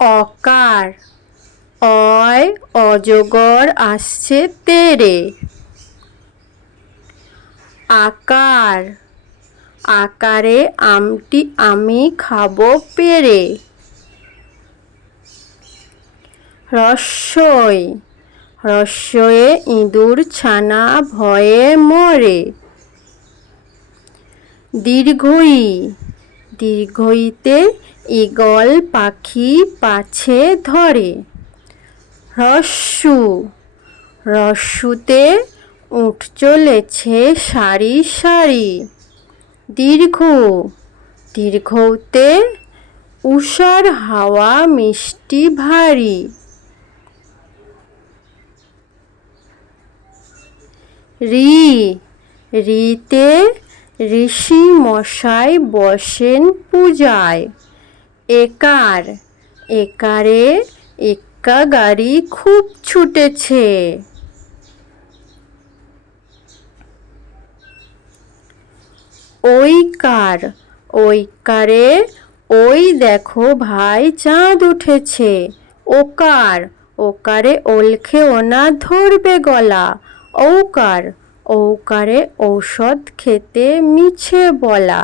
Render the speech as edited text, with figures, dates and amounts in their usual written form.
অকার অয় অজগর আসছে তেরে। আকার আকারে আমটি আমি খাবো পেরে। রস্বই রস্বয়ে ইঁদুর ছানা ভয়ে মরে। দীর্ঘই দীর্ঘইতে ঈগল পাখি পাছে ধরে। হ্রস্বু হ্রস্বুতে উট চলেছে সারি সারি। দীর্ঘ দীর্ঘতে উষার হাওয়া মিষ্টি ভারী। রি রিতে ঋষি মশাই বসেন পূজায়। একার একারে এক্কা গাড়ি খুব ছুটেছে। ঐকার ঐকারে ওই দেখো ভাই চাঁদ উঠেছে। ওকার ওকারে ওল খেও না ধরবে গলা। ঔকার ঔকারে ঔষধ খেতে মিছে বলা।